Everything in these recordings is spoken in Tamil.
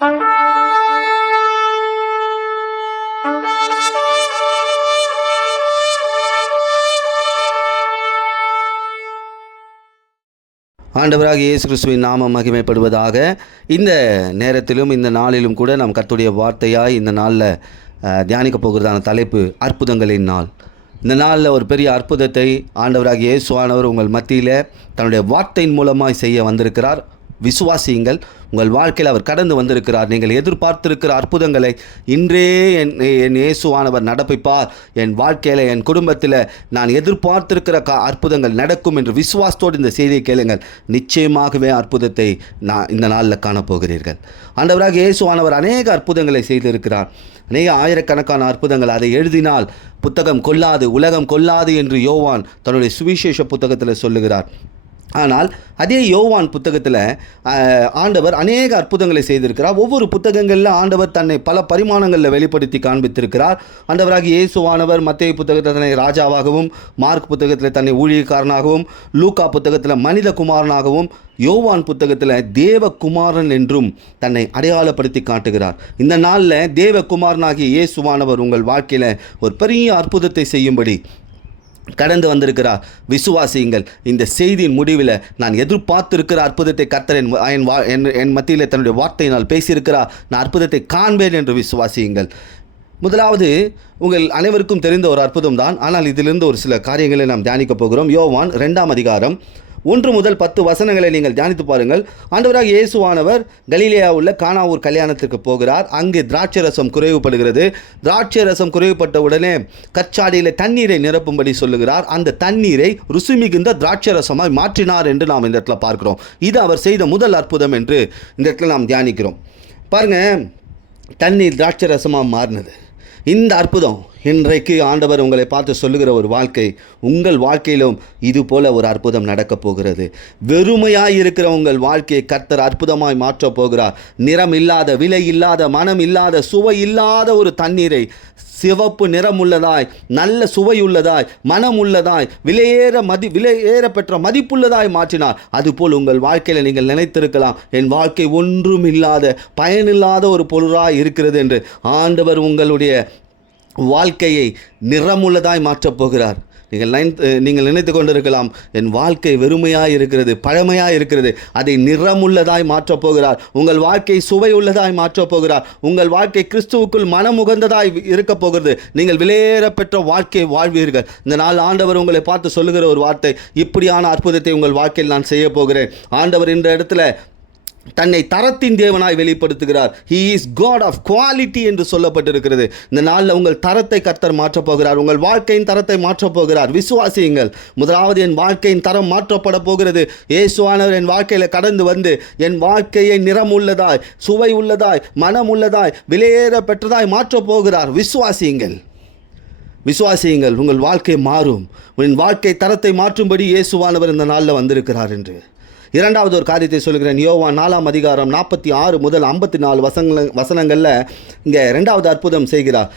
ஆண்டவராக இயேசு கிறிஸ்துவின் நாமம் மகிமைப்படுவதாக. இந்த நேரத்திலும் இந்த நாளிலும் கூட நாம் கர்த்தருடைய வார்த்தையாய் இந்த நாளில் தியானிக்க போகிறதான தலைப்பு அற்புதங்களின் நாள். இந்த நாளில் ஒரு பெரிய அற்புதத்தை ஆண்டவராக இயேசுவானவர் உங்கள் மத்தியில் தன்னுடைய வார்த்தையின் மூலமாய் செய்ய வந்திருக்கிறார். விசுவாசியுங்கள். உங்கள் வாழ்க்கையில் அவர் கடந்து வந்திருக்கிறார். நீங்கள் எதிர்பார்த்திருக்கிற அற்புதங்களை இன்றே என் இயேசுவானவர் நடப்பிப்பார். என் வாழ்க்கையில், என் குடும்பத்தில் நான் எதிர்பார்த்திருக்கிற அற்புதங்கள் நடக்கும் என்று விசுவாசத்தோடு இந்த செய்தியை கேளுங்கள். நிச்சயமாகவே அற்புதத்தை இந்த நாளில் காணப்போகிறீர்கள். ஆண்டவராக இயேசுவானவர் அநேக அற்புதங்களை செய்திருக்கிறார். அநேக ஆயிரக்கணக்கான அற்புதங்கள். அதை எழுதினால் புத்தகம் கொள்ளாது, உலகம் கொள்ளாது என்று யோவான் தன்னுடைய சுவிசேஷ புத்தகத்தில் சொல்லுகிறார். ஆனால் அதே யோவான் புத்தகத்தில் ஆண்டவர் அநேக அற்புதங்களை செய்திருக்கிறார். ஒவ்வொரு புத்தகங்களில் ஆண்டவர் தன்னை பல பரிமாணங்களில் வெளிப்படுத்தி காண்பித்திருக்கிறார். ஆண்டவராக இயேசுவானவர் மத்தேயு புத்தகத்தில் தன்னை ராஜாவாகவும், மார்க் புத்தகத்தில் தன்னை ஊழியக்காரனாகவும், லூக்கா புத்தகத்தில் மனித குமாரனாகவும், யோவான் புத்தகத்தில் தேவகுமாரன் என்றும் தன்னை அடையாளப்படுத்தி காட்டுகிறார். இந்த நாளில் தேவகுமாரனாகிய இயேசுவானவர் உங்கள் வாழ்க்கையில் ஒரு பெரிய அற்புதத்தை செய்யும்படி கடந்து வந்திருக்கிறார். விசுவாசியுங்கள். இந்த செய்தியின் முடிவில் நான் எதிர்பார்த்திருக்கிற அற்புதத்தை கர்த்தர் என் மத்தியில் தன்னுடைய வார்த்தையினால் பேசியிருக்கிறார். நான் அற்புதத்தை காண்பேன் என்று விசுவாசியுங்கள். முதலாவது, உங்கள் அனைவருக்கும் தெரிந்த ஒரு அற்புதம் தான். ஆனால் இதிலிருந்து ஒரு சில காரியங்களை நாம் தியானிக்கப் போகிறோம். யோவான் 2ஆம் அதிகாரம் 1 முதல் 10 வசனங்களை நீங்கள் தியானித்து பாருங்கள். ஆண்டவராக இயேசுவானவர் கலிலேயா உள்ள கானாவூர் கல்யாணத்திற்கு போகிறார். அங்கு திராட்சை ரசம் குறைவுபடுகிறது. திராட்சை ரசம் குறைவுபட்ட உடனே கச்சாடியில் தண்ணீரை நிரப்பும்படி சொல்லுகிறார். அந்த தண்ணீரை ருசி மிகுந்த திராட்சை ரசமாய் மாற்றினார் என்று நாம் இந்த இடத்துல பார்க்கிறோம். இது அவர் செய்த முதல் அற்புதம் என்று இந்த இடத்துல நாம் தியானிக்கிறோம். பாருங்கள், தண்ணீர் திராட்சை ரசமாக மாறினது. இந்த அற்புதம் இன்றைக்கு ஆண்டவர் உங்களை பார்த்து சொல்லுகிற ஒரு வாழ்க்கை, உங்கள் வாழ்க்கையிலும் இது போல ஒரு அற்புதம் நடக்கப் போகிறது. வெறுமையாய் இருக்கிற உங்கள் வாழ்க்கையை கர்த்தர் அற்புதமாய் மாற்றப் போகிறார். நிறம் இல்லாத, விலை இல்லாத, மனம் இல்லாத, சுவை இல்லாத ஒரு தண்ணீரை சிவப்பு நிறம் உள்ளதாய், நல்ல சுவை உள்ளதாய், மனம் உள்ளதாய், விலையேற பெற்ற மதிப்புள்ளதாய் மாற்றினார். அதுபோல் உங்கள் வாழ்க்கையில் நீங்கள் நினைத்திருக்கலாம், என் வாழ்க்கை ஒன்றும் இல்லாத, பயனில்லாத ஒரு பொருளாய் இருக்கிறது என்று. ஆண்டவர் உங்களுடைய வாழ்க்கையை நிறமுள்ளதாய் மாற்றப் போகிறார். நீங்கள் நினைத்து கொண்டிருக்கலாம், என் வாழ்க்கை வெறுமையாக இருக்கிறது, பழமையாக இருக்கிறது. அதை நிறமுள்ளதாய் மாற்றப் போகிறார். உங்கள் வாழ்க்கை சுவை உள்ளதாய் மாற்றப் போகிறார். உங்கள் வாழ்க்கை கிறிஸ்துவுக்குள் மனமுகந்ததாய் இருக்கப் போகிறது. நீங்கள் விலையேற பெற்ற வாழ்க்கை வாழ்வீர்கள். இந்த நாள் ஆண்டவர் உங்களை பார்த்து சொல்லுகிற ஒரு வார்த்தை, இப்படியான அற்புதத்தை உங்கள் வாழ்க்கையில் நான் செய்ய போகிறேன். ஆண்டவர் இந்த இடத்துல தன்னை தரத்தின் தேவனாய் வெளிப்படுத்துகிறார். He is God of quality என்று சொல்லப்பட்டிருக்கிறது. இந்த நாளில் உங்கள் தரத்தை கர்த்தர் மாற்றப் போகிறார். உங்கள் வாழ்க்கையின் தரத்தை மாற்றப் போகிறார். விசுவாசியுங்கள். முதலாவது, என் வாழ்க்கையின் தரம் மாற்றப்பட போகிறது. இயேசுவானவர் என் வாழ்க்கையில் கடந்து வந்து என் வாழ்க்கையை நிறம் உள்ளதாய், சுவை உள்ளதாய், மனம் உள்ளதாய், விலையேற பெற்றதாய் மாற்றப் போகிறார். விசுவாசியுங்கள். விசுவாசியுங்கள். உங்கள் வாழ்க்கை மாறும். உன் வாழ்க்கை தரத்தை மாற்றும்படி இயேசுவானவர் இந்த நாளில் வந்திருக்கிறார் என்று. இரண்டாவது ஒரு காரியத்தை சொல்கிறேன். யோவான் 4ஆம் அதிகாரம் 46 முதல் 54 வசனங்களில் இங்கே 2வது அற்புதம் செய்கிறார்.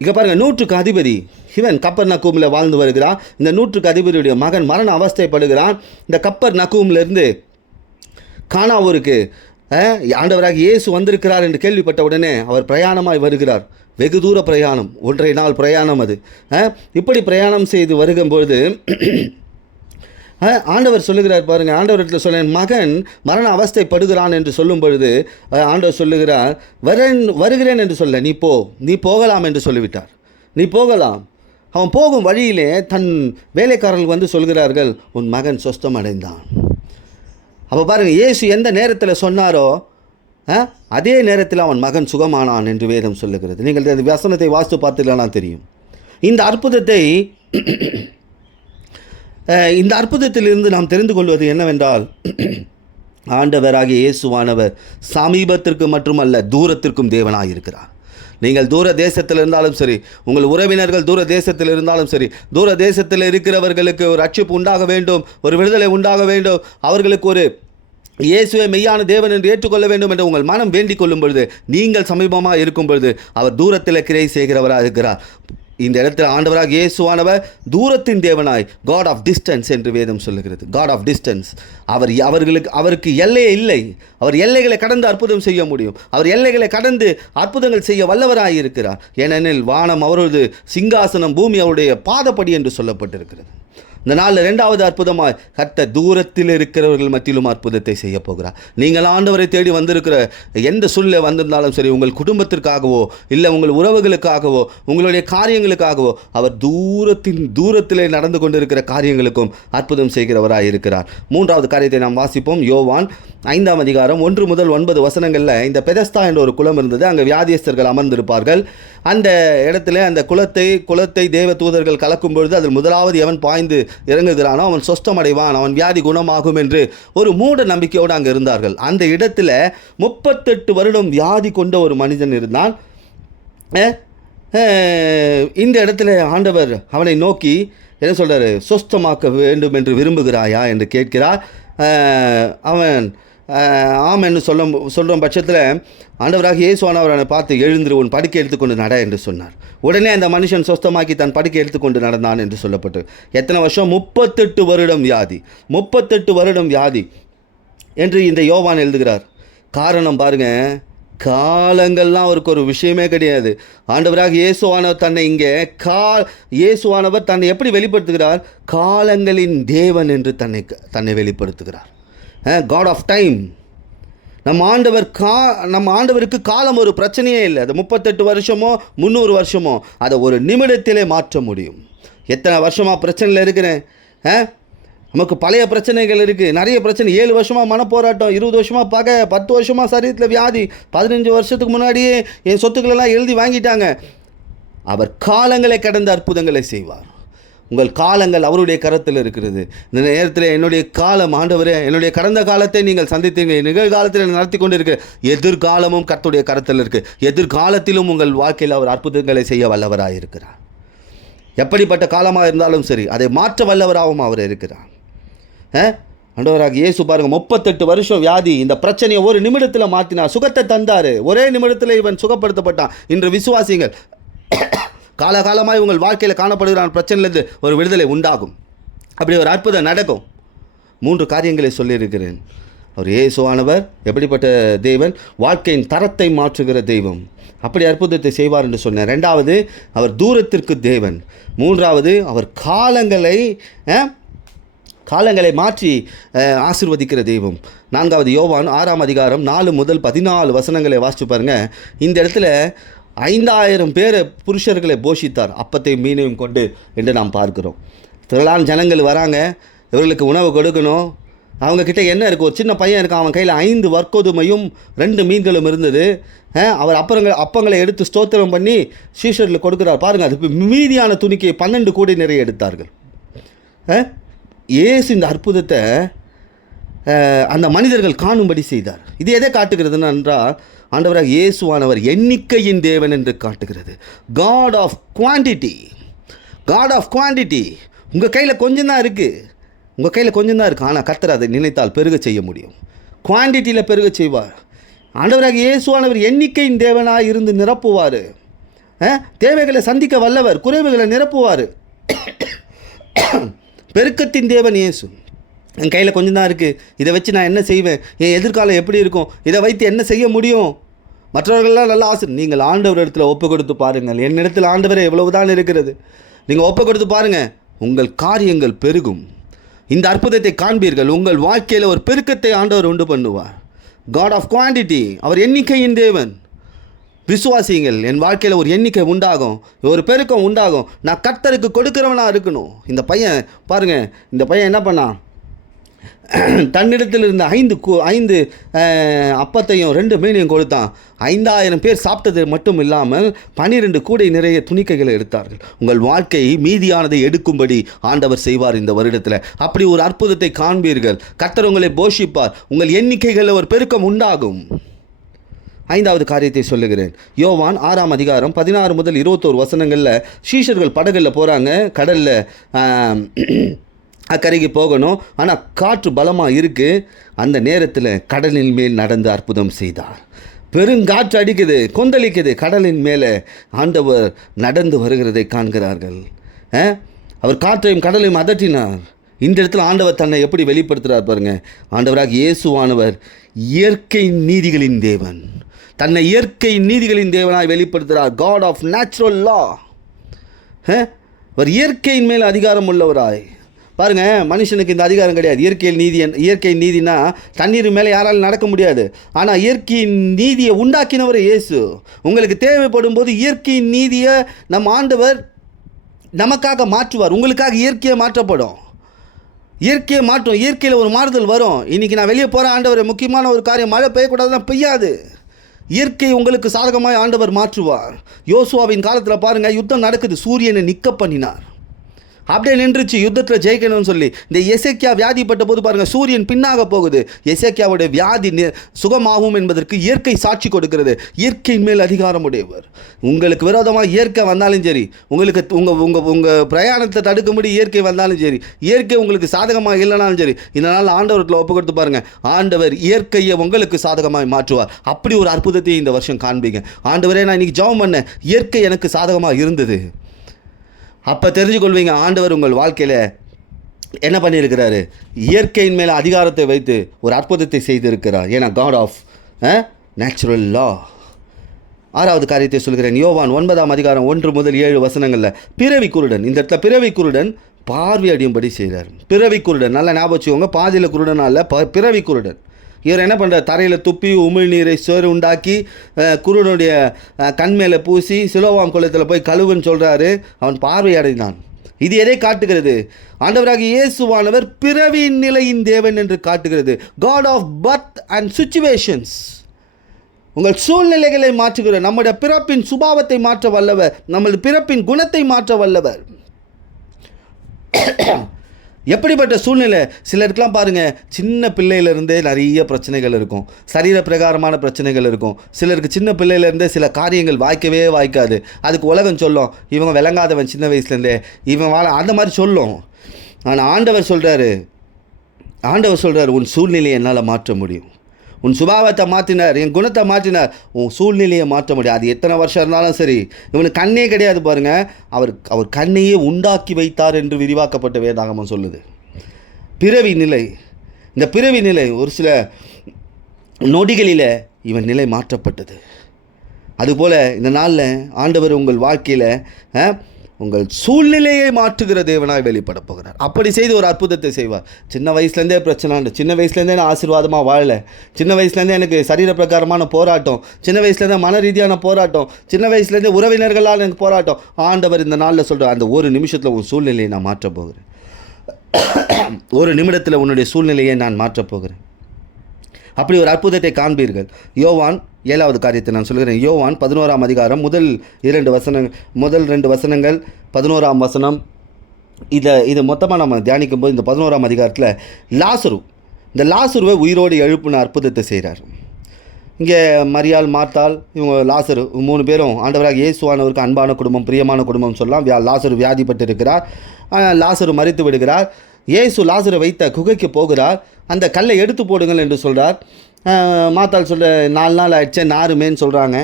இங்கே பாருங்கள், 100க்கு அதிபதி இவன் கப்பர் நக்கூமில் வாழ்ந்து வருகிறான். இந்த 100க்கு அதிபதியுடைய மகன் மரண அவஸ்தைப்படுகிறான். இந்த கப்பர் நக்கூமிலிருந்து கானாவூருக்கு ஆண்டவராக இயேசு வந்திருக்கிறார் என்று கேள்விப்பட்ட உடனே அவர் பிரயாணமாய் வருகிறார். வெகு தூர பிரயாணம், 1.5 நாள் பிரயாணம். அது இப்படி பிரயாணம் செய்து வருகும்பொழுது ஆண்டவர் சொல்லுகிறார் பாருங்கள். ஆண்டவரிடத்தில் சொல்ல, மகன் மரண அவஸ்தைப்படுகிறான் என்று சொல்லும் பொழுது ஆண்டவர் சொல்லுகிறார், வருகிறேன் என்று சொல்ல, நீ போகலாம் என்று சொல்லிவிட்டார். நீ போகலாம். அவன் போகும் வழியிலே தன் வேலைக்காரர்கள் வந்து சொல்கிறார்கள், உன் மகன் சொஸ்தம் அடைந்தான். அப்போ பாருங்கள், இயேசு எந்த நேரத்தில் சொன்னாரோ அதே நேரத்தில் அவன் மகன் சுகமானான் என்று வேதம் சொல்லுகிறது. நீங்கள் இந்த வசனத்தை வாஸ்து பார்த்தீங்கன்னா தெரியும். இந்த அற்புதத்திலிருந்து நாம் தெரிந்து கொள்வது என்னவென்றால், ஆண்டவராகிய இயேசுவானவர் சமீபத்திற்கு மட்டுமல்ல, தூரத்திற்கும் தேவனாக இருக்கிறார். நீங்கள் தூர தேசத்தில் இருந்தாலும் சரி, உங்கள் உறவினர்கள் தூர தேசத்தில் இருந்தாலும் சரி, தூர தேசத்தில் இருக்கிறவர்களுக்கு ஒரு ரட்சிப்பு உண்டாக வேண்டும், ஒரு விடுதலை உண்டாக வேண்டும், அவர்களுக்கு ஒரு இயேசுவை மெய்யான தேவன் என்று ஏற்றுக்கொள்ள வேண்டும் என்று உங்கள் மனம் வேண்டிக் கொள்ளும் பொழுது, நீங்கள் சமீபமாக இருக்கும் பொழுது அவர் தூரத்தில் கிரியை செய்கிறவராக இருக்கிறார். இந்த இடத்துல ஆண்டவராக இயேசுவானவர் தூரத்தின் தேவனாய், காட் ஆஃப் டிஸ்டன்ஸ் என்று வேதம் சொல்லுகிறது. God of distance. அவருக்கு எல்லையே இல்லை. அவர் எல்லைகளை கடந்து அற்புதம் செய்ய முடியும். அவர் எல்லைகளை கடந்து அற்புதங்கள் செய்ய வல்லவராய் இருக்கிறார். ஏனெனில் வானம் அவரது சிங்காசனம், பூமி அவருடைய பாதப்படி என்று சொல்லப்பட்டிருக்கிறது. இந்த நாளில் 2வது அற்புதமாய் கர்த்தர் தூரத்தில் இருக்கிறவர்கள் மத்தியிலும் அற்புதத்தை செய்ய போகிறார். நீங்கள் ஆண்டவரை தேடி வந்திருக்கிற எந்த சூழ்நிலை வந்திருந்தாலும் சரி, உங்கள் குடும்பத்திற்காகவோ இல்லை உங்கள் உறவுகளுக்காகவோ உங்களுடைய காரியங்களுக்காகவோ அவர் தூரத்திலே நடந்து கொண்டிருக்கிற காரியங்களுக்கும் அற்புதம் செய்கிறவராக இருக்கிறார். 3வது காரியத்தை நாம் வாசிப்போம். யோவான் 5ஆம் அதிகாரம் 1 முதல் 9 வசனங்களில் இந்த பெதஸ்தா என்ற ஒரு குளம் இருந்தது. அங்கே வியாதியஸ்தர்கள் அமர்ந்திருப்பார்கள். அந்த இடத்துல அந்த குளத்தை தேவ தூதர்கள் கலக்கும் பொழுது அதில் முதலாவது எவன் பாய்ந்து இறங்குகிறானோ அவன் சொஸ்தமடைவான், அவன் வியாதி குணமாகும் என்று ஒரு மூட நம்பிக்கையோடு அங்கே இருந்தார்கள். அந்த இடத்துல 38 வருடம் வியாதி கொண்ட ஒரு மனிதன் இருந்தான். இந்த இடத்துல ஆண்டவர் அவனை நோக்கி என்ன சொல்கிறார்? சொஸ்தமாக்க வேண்டும் என்று விரும்புகிறாயா என்று கேட்கிறார். அவன் ஆம் என்று சொல்கிற பட்சத்தில் ஆண்டவராக இயேசுவானவர் அவனை பார்த்து, எழுந்திரு, உன் படுக்கை எடுத்துக்கொண்டு நட என்று சொன்னார். உடனே அந்த மனுஷன் சொஸ்தமாக்கி தன் படுக்கை எடுத்துக்கொண்டு நடந்தான் என்று சொல்லப்பட்டு. எத்தனை வருஷம்? 38 வருடம் வியாதி. 38 வருடம் வியாதி என்று இந்த யோவான் எழுதுகிறார். காரணம் பாருங்க, காலங்கள்லாம் அவருக்கு ஒரு விஷயமே கிடையாது. ஆண்டவராக இயேசுவானவர் தன்னை எப்படி வெளிப்படுத்துகிறார்? காலங்களின் தேவன் என்று தன்னை வெளிப்படுத்துகிறார். God of time. நம்ம ஆண்டவருக்கு காலம் ஒரு பிரச்சனையே இல்லை. அது 38 வருஷமோ 300 வருஷமோ அதை ஒரு நிமிடத்திலே மாற்ற முடியும். எத்தனை வருஷமாக பிரச்சனையில் இருக்கிறேன். நமக்கு பழைய பிரச்சனைகள் இருக்குது, நிறைய பிரச்சனை. 7 வருஷமாக மனப்போராட்டம், 20 வருஷமாக பகை, 10 வருஷமாக சரீரத்தில் வியாதி, 15 வருஷத்துக்கு முன்னாடியே என் சொத்துக்களெல்லாம் எழுதி வாங்கிட்டாங்க. அவர் காலங்களை கடந்த அற்புதங்களை செய்வார். உங்கள் காலங்கள் அவருடைய கரத்தில் இருக்கிறது. இந்த நேரத்தில் என்னுடைய காலம், ஆண்டவரே, என்னுடைய கடந்த காலத்தை நீங்கள் சந்தித்தீங்க, நிகழ்காலத்தில் நடத்தி கொண்டு இருக்க, எதிர்காலமும் கர்த்தருடைய கரத்தில் இருக்குது. எதிர்காலத்திலும் உங்கள் வாழ்க்கையில் அவர் அற்புதங்களை செய்ய வல்லவராக இருக்கிறார். எப்படிப்பட்ட காலமாக இருந்தாலும் சரி, அதை மாற்ற வல்லவராகவும் அவர் இருக்கிறார். ஆண்டவராக இயேசு பாருங்க, 38 வருஷம் வியாதி, இந்த பிரச்சனையை ஒரு நிமிடத்தில் மாற்றினார், சுகத்தை தந்தார். ஒரே நிமிடத்தில் இவன் சுகப்படுத்தப்பட்டான். இன்று விசுவாசிகள் காலகாலமாக உங்கள் வாழ்க்கையில் காணப்படுகிற பிரச்சனையிலிருந்து ஒரு விடுதலை உண்டாகும். அப்படி ஒரு அற்புதம் நடக்கும். 3 காரியங்களை சொல்லியிருக்கிறேன். அவர் இயேசுவானவர் எப்படிப்பட்ட தேவன்? வாழ்க்கையின் தரத்தை மாற்றுகிற தெய்வம். அப்படி அற்புதத்தை செய்வார் என்று சொன்னேன். 2வது, அவர் தூரத்திற்கு தேவன். 3வது, அவர் காலங்களை மாற்றி ஆசீர்வதிக்கிற தெய்வம். 4வது, யோவான் 6ஆம் அதிகாரம் 4 முதல் 14 வசனங்களை வாசித்து பாருங்கள். இந்த இடத்துல 5000 பேரை புருஷர்களை போஷித்தார், அப்பத்தையும் மீனையும் கொண்டு என்று நாம் பார்க்கிறோம். திரளான ஜனங்கள் வராங்க, இவர்களுக்கு உணவு கொடுக்கணும். அவங்கக்கிட்ட என்ன இருக்குது? ஒரு சின்ன பையன் இருக்கான், அவன் கையில் 5 வற்கோதுமையும் 2 மீன்களும் இருந்தது. அவர் அப்பங்களை எடுத்து ஸ்தோத்திரம் பண்ணி சீஷர்களுக்கு கொடுக்குறார். பாருங்கள், அது மீதியான துணிக்கை 12 கூடை நிறைய எடுத்தார்கள். இயேசு இந்த அற்புதத்தை அந்த மனிதர்கள் காணும்படி செய்தார். இது எதை காட்டுகிறதுன்னு என்றால், ஆண்டவராக இயேசுவானவர் எண்ணிக்கையின் தேவன் என்று காட்டுகிறது. God of quantity. God of quantity. உங்கள் கையில் கொஞ்சம் தான் இருக்குது, ஆனால் கர்த்தர் அதை நினைத்தால் பெருக செய்ய முடியும். குவான்டிட்டியில் பெருக செய்வார். ஆண்டவராக இயேசுவானவர் எண்ணிக்கையின் தேவனாக இருந்து நிரப்புவார். தேவைகளை சந்திக்க வல்லவர், குறைவுகளை நிரப்புவார். பெருக்கத்தின் தேவன் இயேசு. என் கையில் கொஞ்சம் தான் இருக்குது, இதை வச்சு நான் என்ன செய்வேன்? என் எதிர்காலம் எப்படி இருக்கும்? இதை வைத்து என்ன செய்ய முடியும்? மற்றவர்கள்லாம் நல்லா ஆசை. நீங்கள் ஆண்டவர் இடத்துல ஒப்பு கொடுத்து பாருங்கள். என்னிடத்தில் ஆண்டவரே எவ்வளவுதான் இருக்கிறது, நீங்கள் ஒப்பு கொடுத்து பாருங்கள், உங்கள் காரியங்கள் பெருகும். இந்த அற்புதத்தை காண்பீர்கள். உங்கள் வாழ்க்கையில் ஒரு பெருக்கத்தை ஆண்டவர் உண்டு பண்ணுவார். God of quantity. அவர் எண்ணிக்கையின் தேவன். விசுவாசிங்கள், என் வாழ்க்கையில் ஒரு எண்ணிக்கை உண்டாகும், ஒரு பெருக்கம் உண்டாகும். நான் கர்த்தருக்கு கொடுக்கிறவனாக இருக்கணும். இந்த பையன் பாருங்கள், இந்த பையன் என்ன பண்ணான்? தன்னிடத்தில் இருந்த 5 அப்பத்தையும் 2 மீனையும் கொடுத்தான். 5000 பேர் சாப்பிட்டது மட்டும் இல்லாமல் 12 கூடை நிறைய துணிக்கைகளை எடுத்தார்கள். உங்கள் வாழ்க்கை மீதியானதை எடுக்கும்படி ஆண்டவர் செய்வார் இந்த வருடத்தில். அப்படி ஒரு அற்புதத்தை காண்பீர்கள். கர்த்தர் உங்களை போஷிப்பார். உங்கள் எண்ணிக்கைகளில் ஒரு பெருக்கம் உண்டாகும். 5வது காரியத்தை சொல்லுகிறேன். யோவான் 6ஆம் அதிகாரம் 16 முதல் 21 வசனங்களில் சீஷர்கள் படகுகளில் போகிறாங்க. கடலில் அக்கறைக்கு போகணும். ஆனால் காற்று பலமாக இருக்குது. அந்த நேரத்தில் கடலின் மேல் நடந்து அற்புதம் செய்தார். பெருங்காற்று அடிக்குது, கொந்தளிக்குது, கடலின் மேலே ஆண்டவர் நடந்து வருகிறதை காண்கிறார்கள். அவர் காற்றையும் கடலையும் அதட்டினார். இந்த இடத்துல ஆண்டவர் தன்னை எப்படி வெளிப்படுத்துகிறார் பாருங்க. ஆண்டவராக இயேசுவானவர் இயற்கை நீதிகளின் தேவன், தன்னை இயற்கை நீதிகளின் தேவனாய் வெளிப்படுத்துகிறார். God of natural law. அவர் இயற்கையின் மேல் அதிகாரம் உள்ளவராய். பாருங்கள், மனுஷனுக்கு இந்த அதிகாரம் கிடையாது. இயற்கை நீதினா தண்ணீர் மேலே யாராலும் நடக்க முடியாது. ஆனால் இயற்கையின் நீதியை உண்டாக்கினவர் இயேசு. உங்களுக்கு தேவைப்படும் போது இயற்கையின் நீதியை நம் ஆண்டவர் நமக்காக மாற்றுவார். உங்களுக்காக இயற்கையை மாற்றப்படும். இயற்கையை மாற்றும். இயற்கையில் ஒரு மாறுதல் வரும். இன்றைக்கி நான் வெளியே போகிற ஆண்டவர் முக்கியமான ஒரு காரியம், மழை பெய்யக்கூடாதுன்னா பெய்யாது. இயற்கை உங்களுக்கு சாதகமாக ஆண்டவர் மாற்றுவார். யோசுவாவின் காலத்தில் பாருங்கள், யுத்தம் நடக்குது, சூரியனை நிற்க பண்ணினார். அப்படியே நின்றுச்சு யுத்தத்தில் ஜெயிக்கணும்னு சொல்லி. இந்த எசேக்கியா வியாதிப்பட்ட போது பாருங்கள், சூரியன் பின்னாக போகுது. எசேக்கியாவுடைய வியாதி சுகமாகும் என்பதற்கு இயற்கை சாட்சி கொடுக்கிறது. இயற்கையின் மேல் அதிகாரம் உடையவர். உங்களுக்கு விரோதமாக இயற்கை வந்தாலும் சரி, உங்களுக்கு உங்கள் பிரயாணத்தை தடுக்கும்படி இயற்கை வந்தாலும் சரி, இயற்கை உங்களுக்கு சாதகமாக இல்லைனாலும் சரி, இதனால் ஆண்டவர்களை ஒப்பு கொடுத்து பாருங்கள், ஆண்டவர் இயற்கையை உங்களுக்கு சாதகமாக மாற்றுவார். அப்படி ஒரு அற்புதத்தை இந்த வருஷம் காண்பீங்க. ஆண்டவரே, நான் இன்றைக்கி ஜெபம் பண்ணேன், இயற்கை எனக்கு சாதகமாக இருந்தது. அப்போ தெரிஞ்சுக்கொள்வீங்க ஆண்டவர் உங்கள் வாழ்க்கையில் என்ன பண்ணியிருக்கிறாரு. இயற்கையின் மேலே அதிகாரத்தை வைத்து ஒரு அற்புதத்தை செய்திருக்கிறார். ஏன்னா காட் ஆஃப் நேச்சுரல் லா. 6வது காரியத்தை சொல்கிறேன். யோவான் 9ஆம் அதிகாரம் 1 முதல் 7 வசனங்களில் பிறவி குருடன், இந்த இடத்துல பிறவி குருடன் பார்வை அடியும்படி செய்கிறார். பிறவி குருடன், நல்லா ஞாபகம் வச்சுக்கோங்க, பாதியில் குருடனால பிறவி குருடன். இவர் என்ன பண்ணுறார், தரையில் துப்பி உமிழ்நீரை சோறு உண்டாக்கி குருடனுடைய கண் மேலே பூசி சிலோவாம் குளத்தில் போய் கழுவுன்னு சொல்கிறாரு. அவன் பார்வை அடைந்தான். இது எதை காட்டுகிறது? ஆண்டவராக இயேசுவானவர் பிறவியின் நிலையின் தேவன் என்று காட்டுகிறது. God of birth and situations. உங்கள் சூழ்நிலைகளை மாற்றுகிறார். நம்முடைய பிறப்பின் சுபாவத்தை மாற்ற வல்லவர், நமது பிறப்பின் குணத்தை மாற்ற வல்லவர். எப்படிப்பட்ட சூழ்நிலை? சிலருக்கெலாம் பாருங்கள், சின்ன பிள்ளையிலேருந்தே நிறைய பிரச்சனைகள் இருக்கும், சரீர பிரகாரமான பிரச்சனைகள் இருக்கும். சிலருக்கு சின்ன பிள்ளையிலேருந்தே சில காரியங்கள் வாய்க்காது. அதுக்கு உலகம் சொல்லும், இவங்க விளங்காதவன், சின்ன வயசுலேருந்தே இவன் அந்த மாதிரி சொல்லும். ஆனால் ஆண்டவர் சொல்கிறார், உன் சூழ்நிலையை என்னால் மாற்ற முடியும். உன் சுபாவத்தை மாற்றினார், என் குணத்தை மாற்றினார், உன் சூழ்நிலையை மாற்ற முடியும். அது எத்தனை வருஷம் இருந்தாலும் சரி. இவனுக்கு கண்ணே கிடையாது பாருங்கள், அவர் கண்ணையே உண்டாக்கி வைத்தார் என்று விரிவாக்கப்பட்ட வேதாகமம் சொல்லுது. பிறவி நிலை, இந்த பிறவி நிலை ஒரு சில நொடிகளில் இவன் நிலை மாற்றப்பட்டது. அதுபோல் இந்த நாளில் ஆண்டவர் உங்கள் வாழ்க்கையில் உங்கள் சூழ்நிலையை மாற்றுகிற தேவனாய் வெளிப்பட போகிறார். அப்படி செய்து ஒரு அற்புதத்தை செய்வார். சின்ன வயசுலேருந்தே பிரச்சனை, சின்ன வயசுலேருந்தே நான் ஆசீர்வாதமாக வாழலை, சின்ன வயசுலேருந்தே எனக்கு சரீர பிரகாரமான போராட்டம், சின்ன வயசுலேருந்தே மன ரீதியான போராட்டம், சின்ன வயசுலேருந்தே உறவினர்களால் எனக்கு போராட்டம். ஆண்டவர் இந்த நாளில் சொல்கிறார், அந்த ஒரு நிமிஷத்தில் உன் சூழ்நிலையை நான் மாற்றப் போகிறேன். ஒரு நிமிடத்தில் உன்னுடைய சூழ்நிலையை நான் மாற்றப் போகிறேன். அப்படி ஒரு அற்புதத்தை காண்பீர்கள். யோவான் 7வது காரியத்தை நான் சொல்கிறேன். யோவான் 11ஆம் அதிகாரம் முதல் 2 வசனங்கள் 11ஆம் வசனம். இது மொத்தமாக நம்ம தியானிக்கும் போது இந்த 11ஆம் அதிகாரத்தில் லாசருவை உயிரோடு எழுப்பின அற்புதத்தை செய்கிறார். இங்கே மரியாள், மார்த்தாள், இவங்க லாசரு 3 பேரும் ஆண்டவராக இயேசுவானவருக்கு அன்பான குடும்பம், பிரியமான குடும்பம் சொல்லலாம். லாசரு வியாதிப்பட்டு இருக்கிறார். லாசரு மரித்து விடுகிறார். இயேசு லாசரை வைத்த குகைக்கு போகிறார். அந்த கல்லை எடுத்து போடுங்கள் என்று சொல்கிறார். மாத்தாள் சொல்கிற 4 நாள் ஆயிடுச்சு, நாருமேன்னு சொல்கிறாங்க.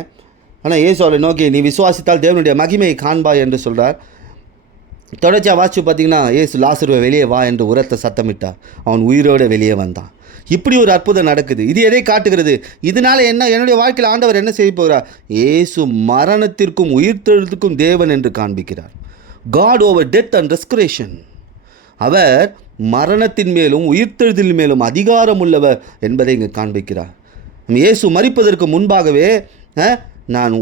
ஆனால் இயேசு அவரை நோக்கி, நீ விசுவாசித்தால் தேவனுடைய மகிமையை காண்பாய் என்று சொல்கிறார். தொடர்ச்சியாக வாசித்து பார்த்தீங்கன்னா, இயேசு லாசருவை வெளியே வா என்று உரத்த சத்தமிட்டார். அவன் உயிரோடு வெளியே வந்தான். இப்படி ஒரு அற்புதம் நடக்குது. இது எதை காட்டுகிறது? இதனால் என்னுடைய வாழ்க்கையில் ஆண்டவர் என்ன செய்ய போகிறார்? இயேசு மரணத்திற்கும் உயிர்த்தெழுதலுக்கும் தேவன் என்று காண்பிக்கிறார். God over death and resurrection. அவர் மரணத்தின் மேலும் உயிர்த்தெழுதலின் மேலும் அதிகாரம் உள்ளவர் என்பதை இங்கே காண்பிக்கிறார். இயேசு மரிப்பதற்கு முன்பாகவே நான்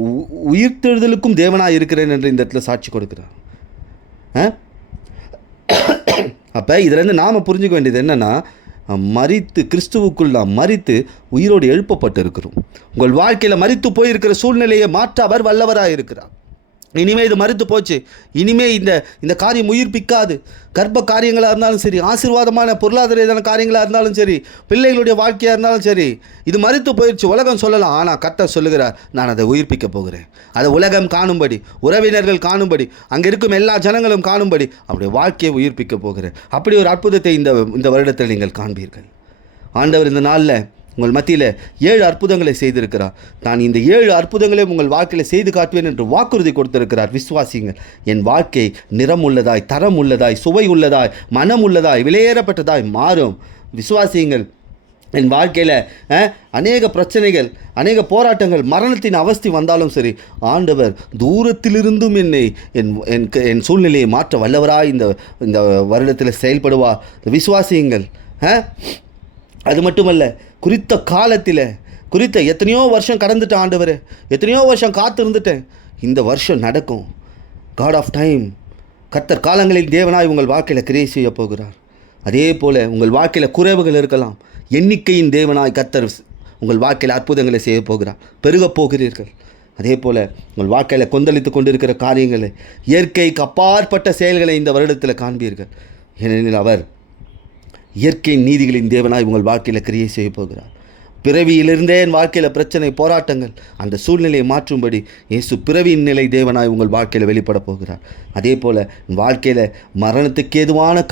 உயிர்த்தெழுதலுக்கும் தேவனாக இருக்கிறேன் என்று இந்த இடத்துல சாட்சி கொடுக்கிறார். அப்போ இதிலேருந்து நாம் புரிஞ்சுக்க வேண்டியது என்னென்னா, கிறிஸ்துவுக்குள் நாம் மரித்து உயிரோடு எழுப்பப்பட்டு இருக்கிறோம். உங்கள் வாழ்க்கையில் மரித்து போயிருக்கிற சூழ்நிலையை மாற்ற அவர் வல்லவராக இருக்கிறார். இனிமேல் இது மறுத்து போச்சு, இனிமேல் இந்த காரியம் உயிர்ப்பிக்காது. கர்ப்ப காரியங்களாக இருந்தாலும் சரி, ஆசீர்வாதமான பொருளாதார காரியங்களாக இருந்தாலும் சரி, பிள்ளைகளுடைய வாழ்க்கையாக இருந்தாலும் சரி, இது மறுத்து போயிடுச்சு. உலகம் சொல்லலாம், ஆனால் கர்த்தர் சொல்லுகிறார், நான் அதை உயிர்ப்பிக்க போகிறேன். அதை உலகம் காணும்படி, உறவினர்கள் காணும்படி, அங்கே இருக்கும் எல்லா ஜனங்களும் காணும்படி அவருடைய வாழ்க்கையை உயிர்ப்பிக்க போகிறேன். அப்படி ஒரு அற்புதத்தை இந்த வருடத்தில் நீங்கள் காண்பீர்கள். ஆண்டவர் இந்த நாளில் உங்கள் மத்தியில் 7 அற்புதங்களை செய்திருக்கிறார். நான் இந்த 7 அற்புதங்களையும் உங்கள் வாழ்க்கையில் செய்து காட்டுவேன் என்று வாக்குறுதி கொடுத்திருக்கிறார். விசுவாசிங்கள். என் வாழ்க்கை நிறம் உள்ளதாய், தரம் உள்ளதாய், சுவை உள்ளதாய், மனம் உள்ளதாய், விலையேறப்பட்டதாய் மாறும். விசுவாசிங்கள். என் வாழ்க்கையில் அநேக பிரச்சனைகள், அநேக போராட்டங்கள், மரணத்தின் அவஸ்தை வந்தாலும் சரி, ஆண்டவர் தூரத்திலிருந்தும் என்னை என் சூழ்நிலையை மாற்ற வல்லவராய் இந்த வருடத்தில் செயல்படுவார். விசுவாசியுங்கள். அது மட்டுமல்ல, குறித்த காலத்தில், எத்தனையோ வருஷம் கடந்துட்டேன் ஆண்டவர், எத்தனையோ வருஷம் காத்து இருந்துட்டேன், இந்த வருஷம் நடக்கும். காட் ஆஃப் டைம், கர்த்தர் காலங்களில் தேவனாய் உங்கள் வாழ்க்கையில் கிரியை செய்ய போகிறார். அதே போல் உங்கள் வாழ்க்கையில் குறைவுகள் இருக்கலாம், எண்ணிக்கையின் தேவனாய் கர்த்தர் உங்கள் வாழ்க்கையில் அற்புதங்களை செய்ய போகிறார். பெருகப் போகிறீர்கள். அதே போல் உங்கள் வாழ்க்கையில் கொந்தளித்து கொண்டிருக்கிற காரியங்களை, இயற்கைக்கு அப்பாற்பட்ட செயல்களை இந்த வருடத்தில் காண்பீர்கள். ஏனெனில் அவர் இயற்கையின் நீதிகளின் தேவனாய் உங்கள் வாழ்க்கையில் கிரியை செய்ய போகிறார். பிறவியிலிருந்தே என் வாழ்க்கையில் பிரச்சனை, போராட்டங்கள், அந்த சூழ்நிலையை மாற்றும்படி இயேசு பிறவியின் நிலை தேவனாய் உங்கள் வாழ்க்கையில் வெளிப்பட போகிறார். அதே போல் வாழ்க்கையில் மரணத்துக்கு ஏதுவான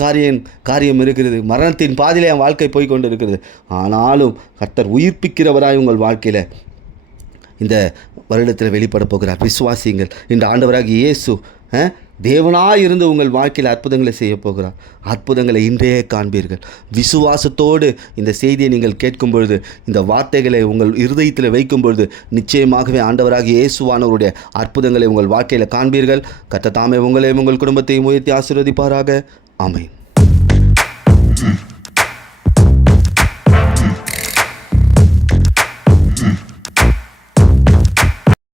காரியம் இருக்கிறது. மரணத்தின் பாதியிலே என் வாழ்க்கை போய்கொண்டு இருக்கிறது. ஆனாலும் கர்த்தர் உயிர்ப்பிக்கிறவராய் உங்கள் வாழ்க்கையில் இந்த வருடத்தில் வெளிப்பட போகிறார். விசுவாசியுங்கள். இந்த ஆண்டவராகிய இயேசு தேவனாய் இருந்து உங்கள் வாழ்க்கையில் அற்புதங்களை செய்ய போகிறார். அற்புதங்களை இன்றையே காண்பீர்கள். விசுவாசத்தோடு இந்த செய்தியை நீங்கள் கேட்கும் பொழுது, இந்த வார்த்தைகளை உங்கள் இருதயத்தில் வைக்கும் பொழுது, நிச்சயமாகவே ஆண்டவராகிய இயேசுவானவருடைய அற்புதங்களை உங்கள் வாழ்க்கையில் காண்பீர்கள். கர்த்தர் தாமே உங்களையும் உங்கள் குடும்பத்தையும் உயர்த்தி ஆசீர்வதிப்பாராக. ஆமென்.